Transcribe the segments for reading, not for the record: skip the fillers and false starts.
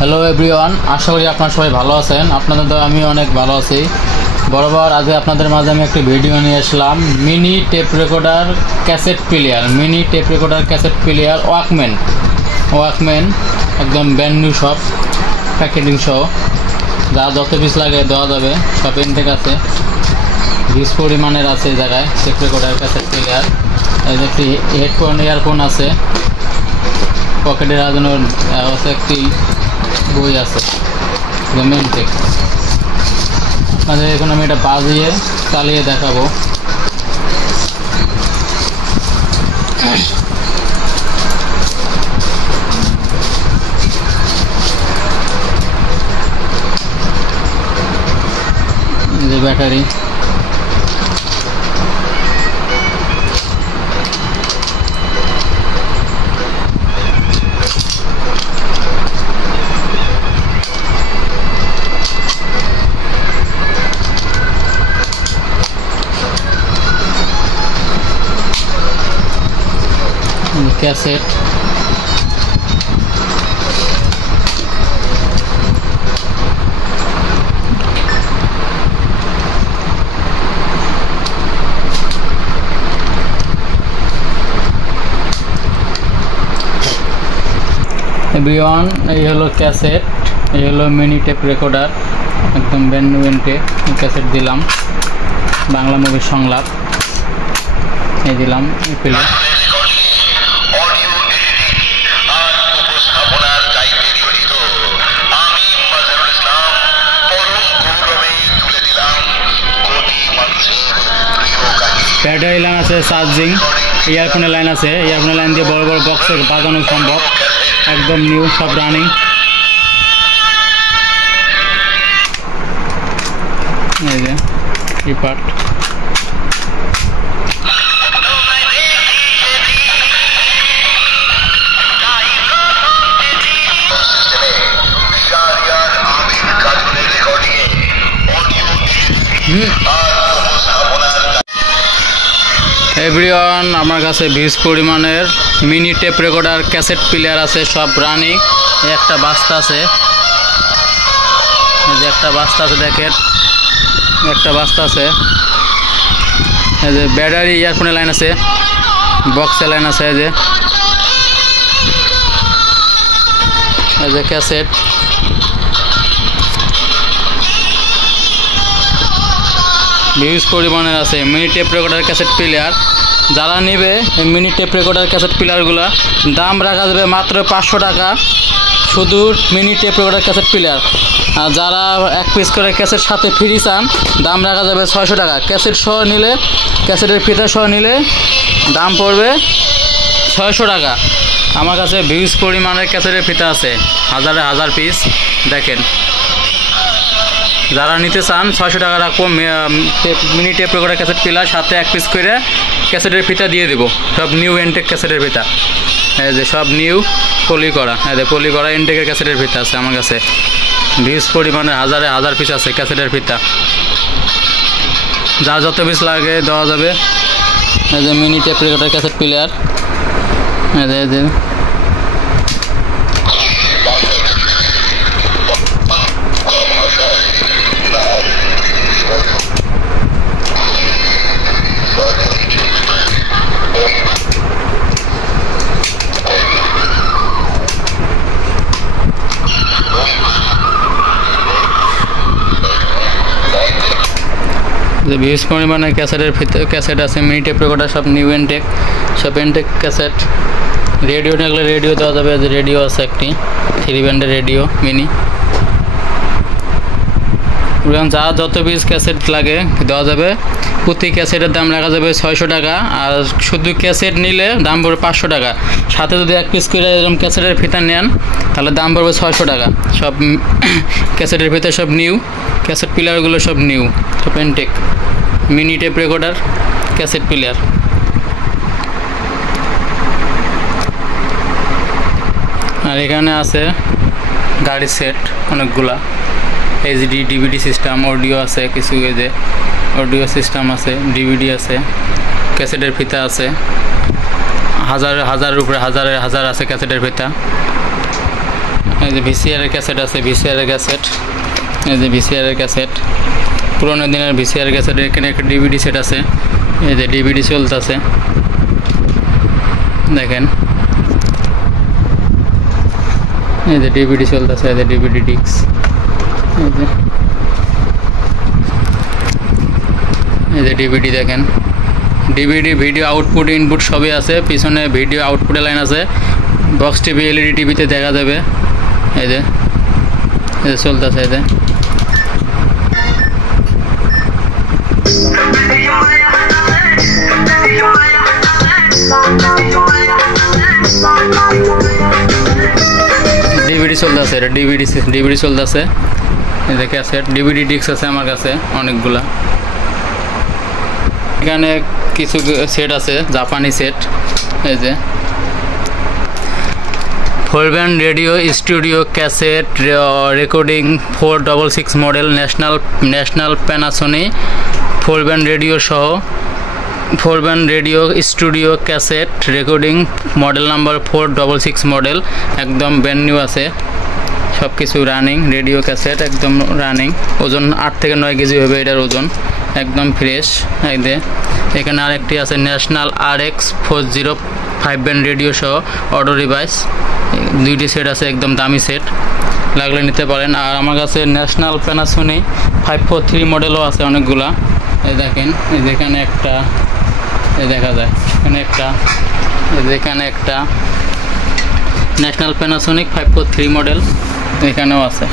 Hello everyone, আশা করি আপনারা সবাই ভালো আছেন। আপনাদের তো আমি অনেক ভালো আছি। বরাবর আজকে আপনাদের মাঝে আমি একটি ভিডিও নিয়ে আসলাম। Mini tape recorder cassette player walkman একদম ব্র্যান্ড নিউ, সব প্যাকেটিং সহ, যা যত পিস লাগে দেওয়া যাবে। সব ইনটেক আছে, হিউজ পরিমাণের আছে এই জায়গায়। টেপ রেকর্ডার ক্যাসেট প্লেয়ার, এই যে একটি হেডফোন ইয়ারফোন আছে, পকেটের জন্য আছে, একটি বই আছে ইনটেক। আপনাদের এখন আমি এটা বাজিয়ে চালিয়ে দেখাবো। যে ব্যাটারি, ক্যাসেট, এভরিওয়ান, এই হলো ক্যাসেট, এই হলো মিনি টেপ রেকর্ডার, একদম ব্র্যান্ড নিউ ইনটেক। ক্যাসেট দিলাম, বাংলা মুভির সংলাপ এই দিলাম, পেলে ব্যাটারি লাইন আছে, চার্জিং, ইয়ারফোনের লাইন আছে। ইয়ারফোনের লাইন দিয়ে বড় বড় বক্সে বাজানো সম্ভব, একদম নিউ, সব রানিং। এই যে এই পার্ট, এভরিওয়ান, আমার কাছে হিউজ পরিমাণের mini tape recorder cassette player আছে, সব রানিং। একটা বাস্তা আছে, এই যে একটা বাস্তা আছে, দেখেন একটা বাস্তা আছে। এই যে ব্যাটারি, ইয়ারফোনের লাইন আছে, বক্সের লাইন আছে। এই যে ক্যাসেট, হিউজ পরিমাণের আছে mini tape recorder cassette player. যারা নেবে এই মিনি টেপ রেকর্ডার ক্যাসেট প্লেয়ারগুলো, দাম রাখা যাবে মাত্র 500 টাকা, শুধু mini tape recorder cassette player. আর যারা এক পিস করে ক্যাসেট সাথে ফ্রি চান, দাম রাখা যাবে 600 টাকা। ক্যাসেট সহ নিলে, ক্যাসেটের ফিতা সহ নিলে দাম পড়বে 600 টাকা। আমার কাছে হিউজ পরিমাণের ক্যাসেটের ফিতা আছে, হাজার পিস। দেখেন, যারা নিতে চান 600 টাকা রাখবো। Mini tape recorder cassette player, সাথে এক পিস করে ক্যাসেটের ফিতা দিয়ে দেবো, সব নিউ ইনটেক ক্যাসেটের ফিতা। এই যে সব নিউ পলি করা, এই যে পলি করা ইনটেকের ক্যাসেটের ফিতা আছে আমার কাছে। হিউজ পরিমাণে হাজার পিস আছে ক্যাসেটের ফিতা, যা যত পিস লাগে দেওয়া যাবে। এই যে mini tape recorder cassette player, এই যে হিউজ পরিমাণে ক্যাসেট আছে, মিনি টেপ রেকর্ডার, সব নিউ ইনটেক, সব ইনটেক ক্যাসেট। রেডিও থাকলে রেডিও দেওয়া যাবে, রেডিও আছে একটি 3 ব্যান্ডের রেডিও মিনি। যা যত পিস ক্যাসেট লাগে দেওয়া যাবে। প্রতি ক্যাসেটের দাম রাখা যাবে 600 টাকা, আর শুধু ক্যাসেট নিলে দাম পড়বে 500 টাকা। সাথে যদি এক পিস করে এরকম ক্যাসেটের ফিতা নেন, তাহলে দাম পড়বে 600 টাকা। সব ক্যাসেটের ফিতা সব নিউ, ক্যাসেট প্লেয়ারগুলো সব নিউ, সব intact mini tape recorder cassette player. আর এখানে আছে গাড়ি সেট অনেকগুলা, এইচডি ডিভিডি সিস্টেম, অডিও আছে কিছু, এই যে অডিও সিস্টেম আছে, ডিভিডি আছে, ক্যাসেটের ফিতা আছে, হাজারের উপরে হাজার আছে ক্যাসেটের ফিতা। এই যে ভিসিআর এর ক্যাসেট আছে, ভিসিআর এর ক্যাসেট, এই যে ভিসিআর এর ক্যাসেট, পুরোনো দিনের ভিসিআর ক্যাসেট। এখানে একটা ডিভিডি সেট আছে, এই যে ডিভিডি চলতেছে দেখেন, এই যে ডিভিডি চলতেছে, এই যে ডিভিডি ডিস্ক, এই যে ডিভিডি দেখেন, ডিভিডি ভিডিও আউটপুট ইনপুট সবই আছে, পিছনে ভিডিও আউটপুটের লাইন আছে, বক্স টিভি এলইডি টিভিতে দেখা যাবে। এই যে চলতেছে, এই যে ডিভিডি চলতেছে, এটা ডিভিডি চলতেছে, এই যে ক্যাসেট, ডিভিডি ডিস্ক আছে আমার কাছে অনেকগুলা। এখানে কিছু সেট আছে, জাপানি সেট, এই যে 4 band radio studio cassette recording 466 model national Panasonic 4 band radio সহ 4 band radio studio cassette recording model number 466 model, একদম ব্র্যান্ড নিউ আছে, সব কিছু রানিং, রেডিও ক্যাসেট একদম রানিং, ওজন 8 থেকে 9 কেজি হবে এটার ওজন, একদম ফ্রেশ। এই যে এখানে আরেকটি আছে ন্যাশনাল RX 405 ব্যান্ড রেডিও সহ অডিও ডিভাইস, দুইটি সেট আছে, একদম দামি সেট, লাগলে নিতে পারেন। আর আমার কাছে ন্যাশনাল প্যানাসোনিক 543 মডেলও আছে অনেকগুলা, এই দেখেন, এই যেখানে একটা, এই দেখা যায় এখানে একটা, এই যেখানে একটা ন্যাশনাল প্যানাসোনিক 543 মডেল এখানেও আছে।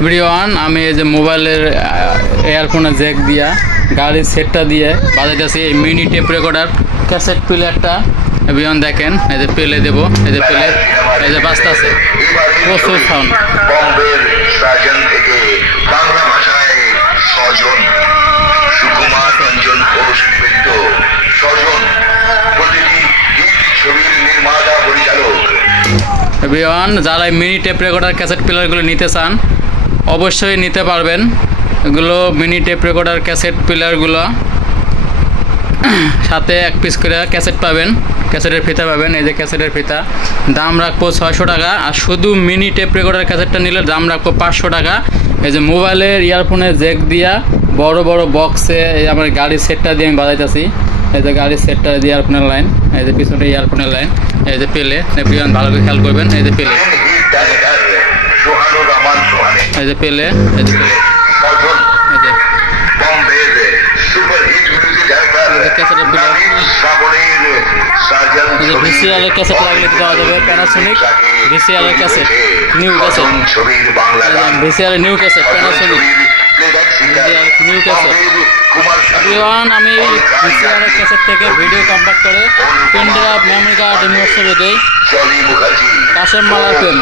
এভরিওয়ান, আমি এই যে মোবাইলের ইয়ারফোনের জ্যাক দিয়া গাড়ির সেটটা দিয়ে বাজাইতেছি এই মিনি টেপ রেকর্ডার ক্যাসেট প্লেয়ারটা। এভরিওয়ান দেখেন, এই যে প্লে দেবো, এই যে প্লে, এই যে বাজতেছে, প্রচুর সাউন্ড। বম্বের সাজন থেকে বাংলা ভাষায় সজন, সুকুমার রঞ্জন ঘোষ নিবেদিত সজন, প্রতিটি হিট ছবির নির্মাতা পরিচালক। এভরিওয়ান, যারা মিনি টেপ রেকর্ডার ক্যাসেট প্লেয়ারগুলো নিতে চান অবশ্যই নিতে পারবেন। এগুলো মিনি টেপ রেকর্ডার ক্যাসেট প্লেয়ারগুলো সাথে 1 পিস করে ক্যাসেট পাবেন, ক্যাসেটের ফিতা পাবেন, এই যে ক্যাসেটের ফিতা, দাম রাখবো 600 টাকা। আর শুধু মিনি টেপ রেকর্ডার ক্যাসেটটা নিলে দাম রাখবো 500 টাকা। এই যে মোবাইলের ইয়ারফোনের জ্যাক দিয়া বড় বড় বক্সে এই আমার গাড়ির সেটটা দিয়ে আমি বাজাইতেছি, এই যে গাড়ির সেটটা দিয়ে ইয়ারফোনের লাইন, এই যে পিছনে ইয়ারফোনের লাইন, এই যে পেলে, ভালো করে খেয়াল করবেন, এই যে পেলে, এই যে পেলে, এই যে পেলে, এই যে ক্যাসেটের প্লেয়ার, এই যে ভিসিআর এর ক্যাসেট লাগলে দেওয়া যাবে, প্যানাসোনিক ভিসিআর এর ক্যাসেট, নিউ ক্যাসেট, ভিসিআর এর new cassette, Panasonic new cassette. Everyone, আমি ভিসিআর এর ক্যাসেট থেকে ভিডিও কম্প্যাক্ট করে pen drive, memory card, university দেই। কাশেম মালার পেন,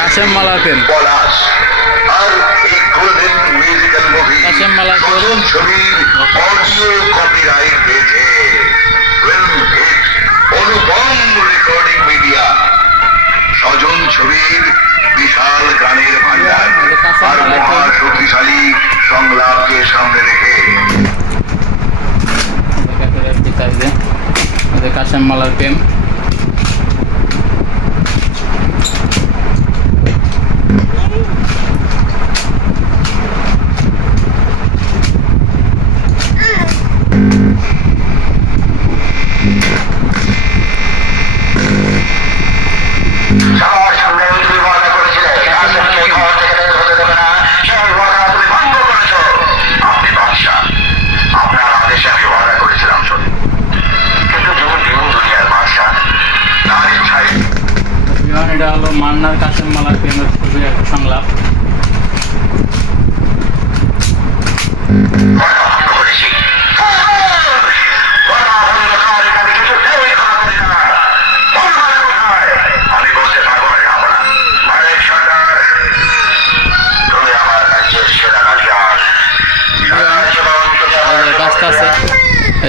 কাশেম মালার পেন, কাশেম মালার পেন, অডিও কপিরাইট পেয়েছে অনুপম রেকর্ডিং মিডিয়া, সজন ছবির বিশাল গানের ভান্ডার আর মহা শক্তিশালী সংলাপকে সামনে রেখে কাশেম মালার পেন। এটা হলো মান্নার কাশেম মালার প্রেমের ছবির একটা সংলাপ।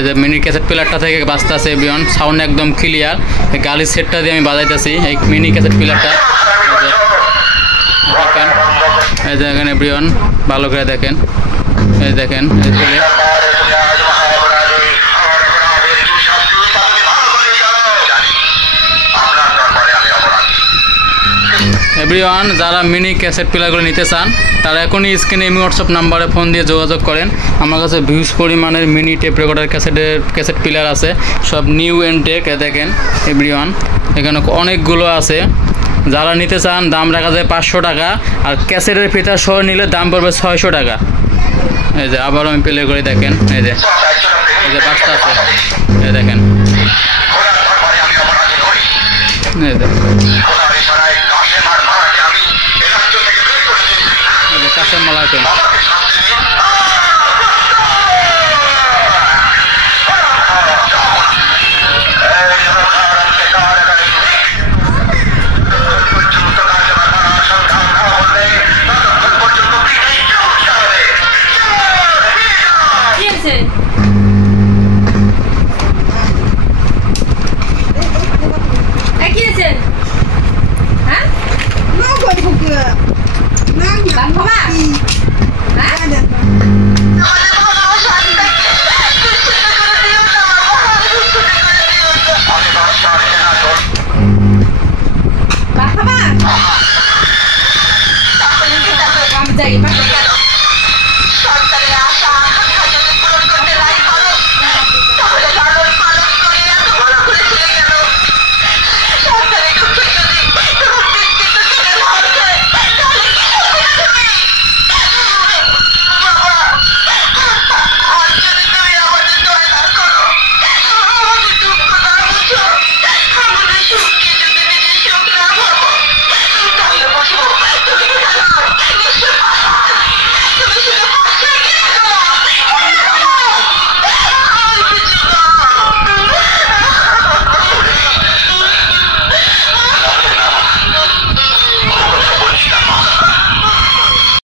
এই যে মিনি ক্যাসেট প্লেয়ারটা থেকে বাজতেছে এভরিওয়ান, সাউন্ড একদম ক্লিয়ার। এই গাড়ির সেটটা দিয়ে আমি বাজাইতেছি এই মিনি ক্যাসেট প্লেয়ারটা। দেখেন এই যে এখানে এভরিওয়ান ভালো করে দেখেন, এই দেখেন এভরিওয়ান। যারা মিনি ক্যাসেট প্লেয়ারগুলো নিতে চান তারা এখনই স্ক্রিনে হোয়াটসঅ্যাপ নাম্বারে ফোন দিয়ে যোগাযোগ করেন। আমার কাছে হিউজ পরিমাণের mini tape recorder cassette player আছে, সব নিউ এনটেক। দেখেন এভরিওয়ান এখানে অনেকগুলো আছে। যারা নিতে চান দাম রাখা যায় 500 টাকা, আর ক্যাসেটের ফিতার সহ নিলে দাম পড়বে 600 টাকা। এই যে আবারও আমি প্লে করে দেখেন, এই যে বাসটা আছে, এই দেখেন কাশের মালাকে